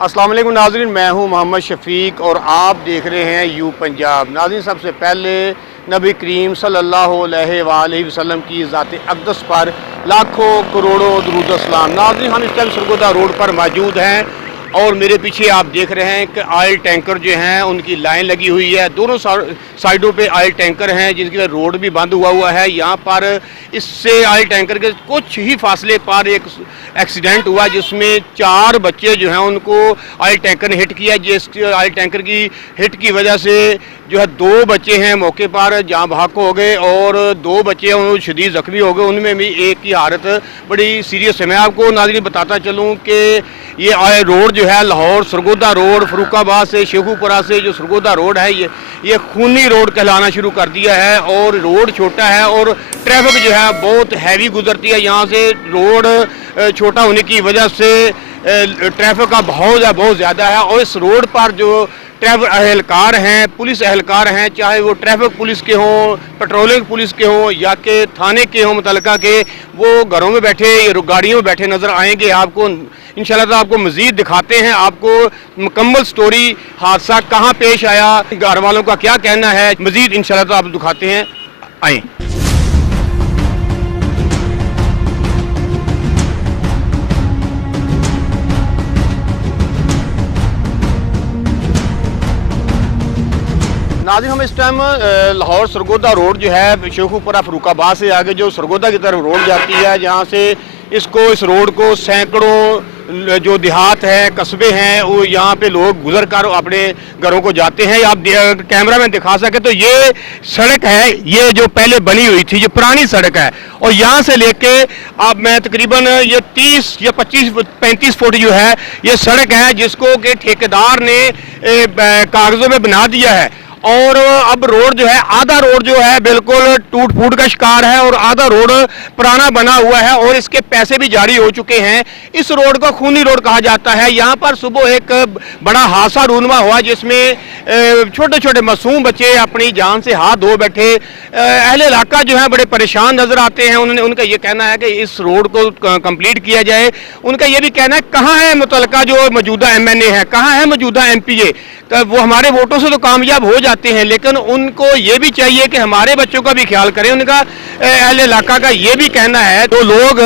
अस्सलाम वालेकुम नाज़रीन, मैं हूं मोहम्मद शफीक और आप देख रहे हैं यू पंजाब। नाज़रीन, सबसे पहले नबी करीम सल्लल्लाहु अलैहि वसल्लम की ज़ात अक़दस पर लाखों करोड़ों दुरूद सलाम। नाज़रीन, हम इस टाइम सरगोदा रोड पर मौजूद हैं और मेरे पीछे आप देख रहे हैं कि ऑयल टैंकर जो हैं उनकी लाइन लगी हुई है। दोनों साइडों पे ऑयल टैंकर हैं जिनकी वजह रोड भी बंद हुआ है। यहाँ पर इससे ऑयल टैंकर के कुछ ही फासले पर एक एक्सीडेंट हुआ जिसमें 4 बच्चे जो हैं उनको ऑयल टैंकर ने हिट किया। जिस ऑयल टैंकर की हिट की वजह से जो है 2 बच्चे हैं मौके पर जाँ बहक हो गए और 2 बच्चे शदीद ज़ख्मी हो गए। उनमें भी एक की हालत बड़ी सीरियस है। मैं आपको नाज़रीन बताता चलूँ कि ये रोड जो है लाहौर सरगोदा रोड फरूखाबाद से शेखुपुरा से जो सरगोदा रोड है ये खूनी रोड कहलाना शुरू कर दिया है और रोड छोटा है और ट्रैफिक जो है बहुत हैवी गुजरती है। यहाँ से रोड छोटा होने की वजह से ट्रैफिक का बहाव बहुत ज़्यादा है और इस रोड पर जो ट्रैफिक एहलकार हैं, पुलिस एहलकार हैं, चाहे वो ट्रैफिक पुलिस के हों, पेट्रोलिंग पुलिस के हों या के थाने के हों मुतल्लिका के, वो घरों में बैठे या गाड़ियों में बैठे नज़र आएंगे। आपको इंशाल्लाह तो आपको मज़ीद दिखाते हैं, आपको मुकम्मल स्टोरी हादसा कहाँ पेश आया, घर वालों का क्या कहना है, मज़ीद इंशाल्लाह तो आप दिखाते हैं। आएँ। नाज़रीन, हम इस टाइम लाहौर सरगोदा रोड जो है शेखुपुरा फरूखाबाद से आगे जो सरगोदा की तरफ रोड जाती है, जहाँ से इस रोड को सैकड़ों जो देहात है, कस्बे हैं, वो यहाँ पे लोग गुजर कर अपने घरों को जाते हैं। आप कैमरा में दिखा सके तो ये सड़क है, ये जो पहले बनी हुई थी, ये पुरानी सड़क है और यहाँ से लेके अब मैं तकरीबन ये 30 या 25-35 फुट जो है ये सड़क है जिसको कि ठेकेदार ने कागज़ों में बना दिया है और अब रोड जो है, आधा रोड जो है बिल्कुल टूट फूट का शिकार है और आधा रोड पुराना बना हुआ है और इसके पैसे भी जारी हो चुके हैं। इस रोड को खूनी रोड कहा जाता है। यहाँ पर सुबह एक बड़ा हादसा रूनुमा हुआ जिसमें छोटे छोटे मासूम बच्चे अपनी जान से हाथ धो बैठे। अहले इलाका जो है बड़े परेशान नजर आते हैं। उनका ये कहना है कि इस रोड को कंप्लीट किया जाए। उनका ये भी कहना है कहाँ है मुतल्लिका जो मौजूदा MNA है, कहाँ है मौजूदा MPA, तो वो हमारे वोटों से तो कामयाब हो जाते हैं लेकिन उनको ये भी चाहिए कि हमारे बच्चों का भी ख्याल करें। उनका अहले इलाका का ये भी कहना है तो लोग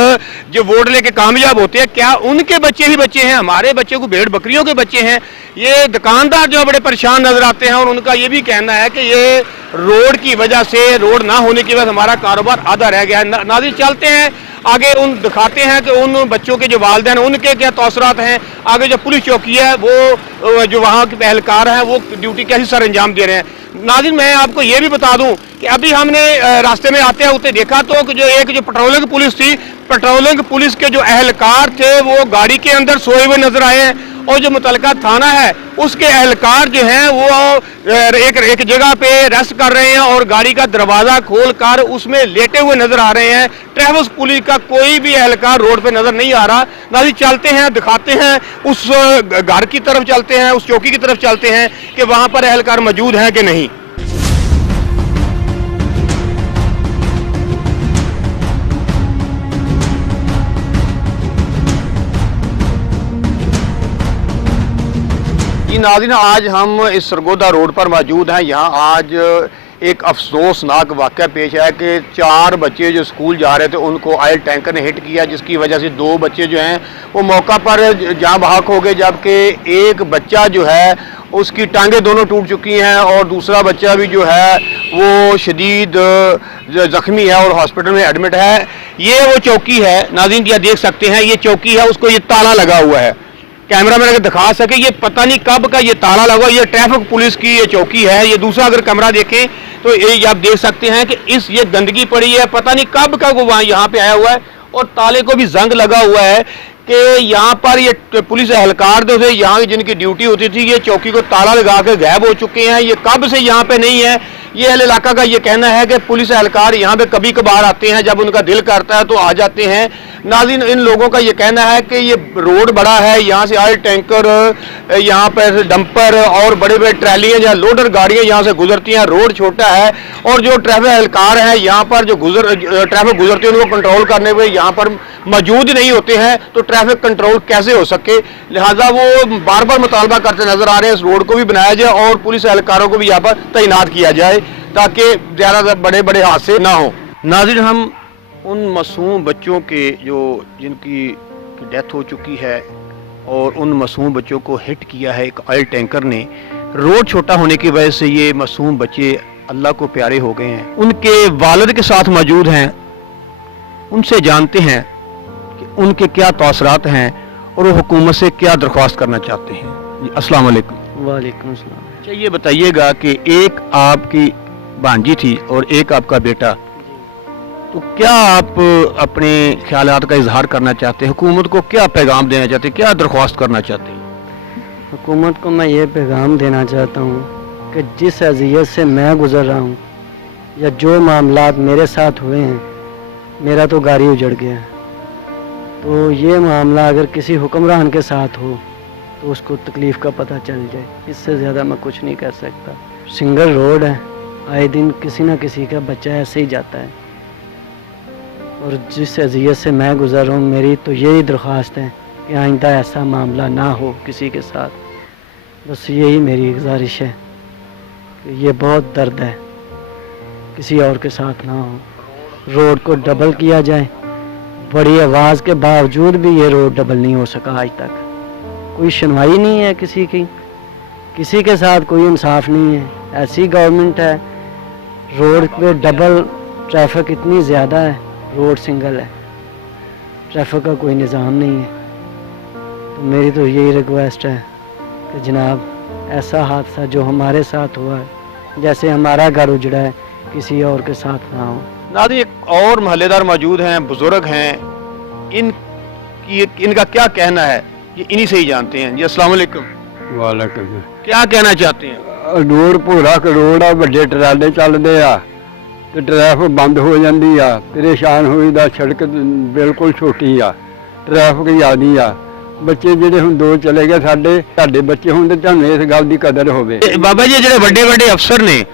जो वोट लेके कामयाब होते हैं क्या उनके बच्चे ही बच्चे हैं, हमारे बच्चे को भेड़ बकरियों के बच्चे हैं। ये दुकानदार जो बड़े परेशान नजर आते हैं और उनका ये भी कहना है कि ये रोड की वजह से, रोड ना होने की वजह से हमारा कारोबार आधा रह गया है। नाज़रीन, चलते हैं आगे, दिखाते हैं कि उन बच्चों के जो वालिदैन उनके क्या तौसरात हैं। आगे जो पुलिस चौकी है वो जो वहाँ के एहलकार हैं वो ड्यूटी कैसे सर अंजाम दे रहे हैं। नाज़रीन, मैं आपको ये भी बता दूं कि अभी हमने रास्ते में आते होते देखा तो कि जो पेट्रोलिंग पुलिस थी, पेट्रोलिंग पुलिस के जो एहलकार थे वो गाड़ी के अंदर सोए हुए नजर आए हैं और जो मुतल्लिका थाना है उसके एहलकार जो हैं वो एक जगह पे रेस्ट कर रहे हैं और गाड़ी का दरवाज़ा खोल कर उसमें लेटे हुए नजर आ रहे हैं। ट्रैफिक पुलिस का कोई भी एहलकार रोड पे नजर नहीं आ रहा। नाज़रीन, चलते हैं, दिखाते हैं, उस घर की तरफ चलते हैं, उस चौकी की तरफ चलते हैं कि वहाँ पर एहलकार मौजूद हैं कि नहीं। नाज़रीन, आज हम इस सरगोदा रोड पर मौजूद हैं। यहाँ आज एक अफसोसनाक वाक़या पेश आया कि 4 बच्चे जो स्कूल जा रहे थे उनको ऑयल टैंकर ने हिट किया जिसकी वजह से 2 बच्चे जो हैं वो मौका पर जाँ बहक हो गए, जबकि एक बच्चा जो है उसकी टांगें दोनों टूट चुकी हैं और दूसरा बच्चा भी जो है वो शदीद ज़ख्मी है और हॉस्पिटल में एडमिट है। ये वो चौकी है नाज़रीन, यह देख सकते हैं, ये चौकी है, उसको ये ताला लगा हुआ है। कैमरा मैन अगर दिखा सके, ये पता नहीं कब का ये ताला लगा, ये ट्रैफिक पुलिस की ये चौकी है। ये दूसरा अगर कैमरा देखें तो ये आप देख सकते हैं कि ये गंदगी पड़ी है, पता नहीं कब का वो यहाँ पे आया हुआ है और ताले को भी जंग लगा हुआ है कि यहाँ पर ये पुलिस एहलकार थे यहाँ की जिनकी ड्यूटी होती थी, ये चौकी को ताला लगा के गायब हो चुके हैं। ये कब से यहाँ पे नहीं है। ये अहले इलाका का ये कहना है कि पुलिस एहलकार यहाँ पे कभी कभार आते हैं, जब उनका दिल करता है तो आ जाते हैं, नाज़रीन, इन लोगों का ये कहना है कि ये रोड बड़ा है, यहाँ से ऑयल टैंकर, यहाँ पर डंपर और बड़े बड़े ट्रैलियाँ या लोडर गाड़ियाँ यहाँ से गुजरती हैं। रोड छोटा है और जो ट्रैफिक एहलकार हैं यहाँ पर जो ट्रैफिक गुजरती है उनको कंट्रोल करने हुए यहाँ पर मौजूद नहीं होते हैं, तो ट्रैफिक कंट्रोल कैसे हो सके। लिहाजा वो बार बार मुतालबा करते नजर आ रहे हैं इस रोड को भी बनाया जाए और पुलिस एहलकारों को भी यहाँ पर तैनात किया जाए ताकि ज़्यादा बड़े बड़े हादसे ना हो। नाज़रीन, हम उन मासूम बच्चों के जिनकी डेथ हो चुकी है और उन मासूम बच्चों को हिट किया है एक ऑयल टैंकर ने, रोड छोटा होने की वजह से ये मासूम बच्चे अल्लाह को प्यारे हो गए हैं। उनके वालिद के साथ मौजूद हैं, उनसे जानते हैं कि उनके क्या तासरात हैं और वो हुकूमत से क्या दरख्वास्त करना चाहते हैं। अस्सलाम वालेकुम। वालेकुम अस्सलाम। अच्छा, ये बताइएगा कि एक आपकी भांजी थी और एक आपका बेटा, तो क्या आप अपने ख्यालात का इजहार करना चाहते हैं? हुकूमत को क्या पैगाम देना चाहते हैं, क्या दरख्वास्त करना चाहते हैं? हुकूमत को मैं ये पैगाम देना चाहता हूँ कि जिस अज़ियत से मैं गुज़र रहा हूँ या जो मामलात मेरे साथ हुए हैं, मेरा तो गाड़ी उजड़ गया है, तो ये मामला अगर किसी हुक्मरान के साथ हो तो उसको तकलीफ़ का पता चल जाए। इससे ज़्यादा मैं कुछ नहीं कर सकता। सिंगल रोड है, आए दिन किसी न किसी का बच्चा ऐसे ही जाता है और जिस अज़ियत से मैं गुज़र रहा हूँ, मेरी तो यही दरख्वास्त है कि आइंदा ऐसा मामला ना हो किसी के साथ। बस यही मेरी गुजारिश है कि ये बहुत दर्द है, किसी और के साथ ना हो। रोड को डबल किया जाए, बड़ी आवाज़ के बावजूद भी ये रोड डबल नहीं हो सका आज तक। कोई सुनवाई नहीं है किसी के साथ कोई इंसाफ नहीं है। ऐसी गवर्नमेंट है, रोड पे डबल ट्रैफिक इतनी ज़्यादा है, रोड सिंगल है, ट्रैफिक का कोई निज़ाम नहीं है। तो मेरी तो यही रिक्वेस्ट है कि जनाब ऐसा हादसा जो हमारे साथ हुआ है, जैसे हमारा घर उजड़ा है, किसी और के साथ ना हो। नाज़रीन, एक और महल्लेदार मौजूद हैं, बुजुर्ग हैं, इनका क्या कहना है ये इन्हीं से ही जानते हैं। जी अस्सलाम वालेकुम। वालेकुम। क्या कहना चाहते हैं? रोड ਭੋਰਾ ਕਰੋੜ ਆ, ਵੱਡੇ ਟਰਾਲੇ ਚੱਲਦੇ ਆ ਤੇ ਟ੍ਰੈਫਿਕ ਬੰਦ ਹੋ ਜਾਂਦੀ ਆ, ਪਰੇਸ਼ਾਨ ਹੋਈਦਾ। ਸੜਕ ਬਿਲਕੁਲ ਛੋਟੀ ਆ, ਟ੍ਰੈਫਿਕ ਜ਼ਿਆਦੀ ਆ। ਬੱਚੇ ਜਿਹੜੇ ਹੁਣ ਦੋ ਚਲੇ ਗਏ ਸਾਡੇ ਬੱਚੇ ਹੁਣ ਤੇ ਤੁਹਾਨੂੰ ਇਸ ਗੱਲ ਦੀ ਕਦਰ ਹੋਵੇ। ਬਾਬਾ ਜੀ, ਜਿਹੜੇ ਵੱਡੇ ਵੱਡੇ ਅਫਸਰ ਨੇ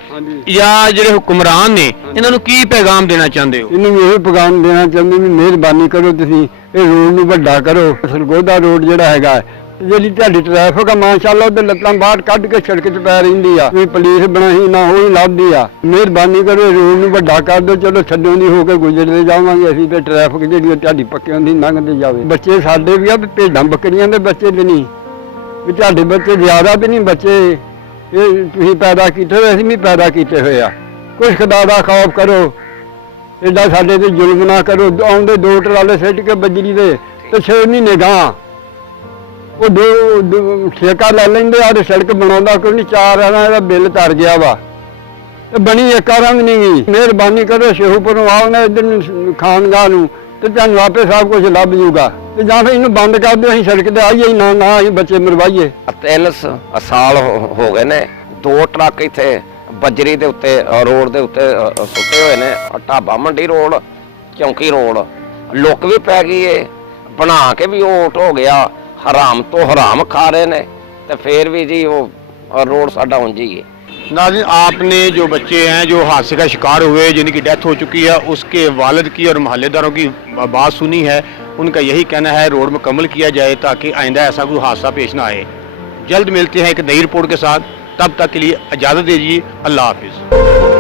ਜਾਂ ਜਿਹੜੇ ਹੁਕਮਰਾਨ ਨੇ, ਇਹਨਾਂ ਨੂੰ ਕੀ ਪੈਗਾਮ ਦੇਣਾ ਚਾਹੁੰਦੇ ਹੋ? ਇਹਨੂੰ ਇਹ ਪੈਗਾਮ ਦੇਣਾ ਚਾਹੁੰਦੇ ਵੀ ਮਿਹਰਬਾਨੀ ਕਰੋ, ਤੁਸੀਂ ਇਹ ਰੋਡ ਨੂੰ ਵੱਡਾ ਕਰੋ। ਸਰਗੋਦਾ ਰੋਡ ਜਿਹੜਾ ਹੈਗਾ, ਜਿਹੜੀ ਤੁਹਾਡੀ ਟ੍ਰੈਫਿਕ ਆ ਮਾਸ਼ਾਅੱਲਾ ਉਹਦੇ ਲੱਤਾਂ ਬਾਹਰ ਕੱਢ ਕੇ ਸੜਕ 'ਚ ਪੈ ਰਹਿੰਦੀ ਆ, ਵੀ ਪੁਲਿਸ ਬਣਾਈ ਨਾ ਉਹ ਹੀ ਲੱਭਦੀ ਆ। ਮਿਹਰਬਾਨੀ ਕਰੋ, ਰੋਡ ਨੂੰ ਵੱਡਾ ਕਰ ਦਿਓ। ਚਲੋ ਛੱਡੋਂ ਦੀ ਹੋ ਕੇ ਗੁਜ਼ਰਦੇ ਜਾਵਾਂਗੇ ਅਸੀਂ, ਤੇ ਟ੍ਰੈਫਿਕ ਜਿਹੜੀ ਤੁਹਾਡੀ ਪੱਕਿਆਂ ਦੀ ਲੰਘਦੇ ਜਾਵੇ। ਬੱਚੇ ਸਾਡੇ ਵੀ ਆ, ਭੇਡਾਂ ਬੱਕਰੀਆਂ ਦੇ ਬੱਚੇ ਵੀ ਨਹੀਂ, ਵੀ ਤੁਹਾਡੇ ਬੱਚੇ ਜ਼ਿਆਦਾ ਵੀ ਨਹੀਂ ਬੱਚੇ, ਇਹ ਤੁਸੀਂ ਪੈਦਾ ਕੀਤੇ ਹੋਏ, ਅਸੀਂ ਵੀ ਪੈਦਾ ਕੀਤੇ ਹੋਏ ਆ। ਕੁਛ ਖੁਦਾ ਦਾ ਖੌਫ ਕਰੋ, ਐਡਾ ਸਾਡੇ ਤੇ ਜ਼ੁਲਮ ਨਾ ਕਰੋ। ਆਉਂਦੇ ਦੋ ਟਰਾਲੇ ਸਿੱਟ ਕੇ ਬਜਰੀ ਦੇ ਤੇ 6 ਮਹੀਨੇ ਗਾਂ ਉਹ ਦੋ ਠੇਕਾ ਲੈ ਲੈਂਦੇ ਆ ਤੇ ਸੜਕ ਬਣਾਉਂਦਾ ਕੋਈ ਨਹੀਂ। 4 ਆਰਾਂ ਦਾ ਬਿੱਲ ਤਰ ਗਿਆ ਵਾ ਤੇ ਬਣੀ ਇੱਕ ਆਰਾਂ ਵੀ ਨਹੀਂ ਗਈ। ਮਿਹਰਬਾਨੀ ਕਰੋ, ਸ਼ੇਖੂਪੁਰੋਂ ਆਓ ਨਾ ਇੱਧਰ ਨੂੰ ਖਾਨਗਾਹ ਨੂੰ, ਤੇ ਤੁਹਾਨੂੰ ਆਪੇ ਸਭ ਕੁਝ ਲੱਭ ਜੂਗਾ। ਤੇ ਜਾਂ ਫਿਰ ਇਹਨੂੰ ਬੰਦ ਕਰ ਦਿਓ, ਅਸੀਂ ਸੜਕ ਤੇ ਆਈਏ ਨਾ ਅਸੀਂ ਬੱਚੇ ਮਰਵਾਈਏ। 3 ਸਾਲ ਹੋ ਗਏ ਨੇ, 2 ਟਰੱਕ ਇੱਥੇ ਬਜਰੀ ਦੇ ਉੱਤੇ ਰੋਡ ਦੇ ਉੱਤੇ ਸੁੱਟੇ ਹੋਏ ਨੇ। ਢਾਬਾ ਮੰਡੀ ਰੋਡ, ਚੌਂਕੀ ਰੋਡ ਲੁੱਕ ਵੀ ਪੈ ਗਈ ਏ, ਬਣਾ ਕੇ ਵੀ ਓਟ ਹੋ ਗਿਆ। हराम तो हराम खा रहे ने, तो फिर भी जी वो रोड साडा उंज ही है। नाज़रीन, आपने जो बच्चे हैं जो हादसे का शिकार हुए, जिनकी डेथ हो चुकी है, उसके वालिद की और महल्लेदारों की बात सुनी है। उनका यही कहना है रोड मुकम्मल किया जाए ताकि आइंदा ऐसा कोई हादसा पेश ना आए। जल्द मिलते हैं एक नई रिपोर्ट के साथ, तब तक के लिए इजाज़त दीजिए। अल्लाह हाफिज़।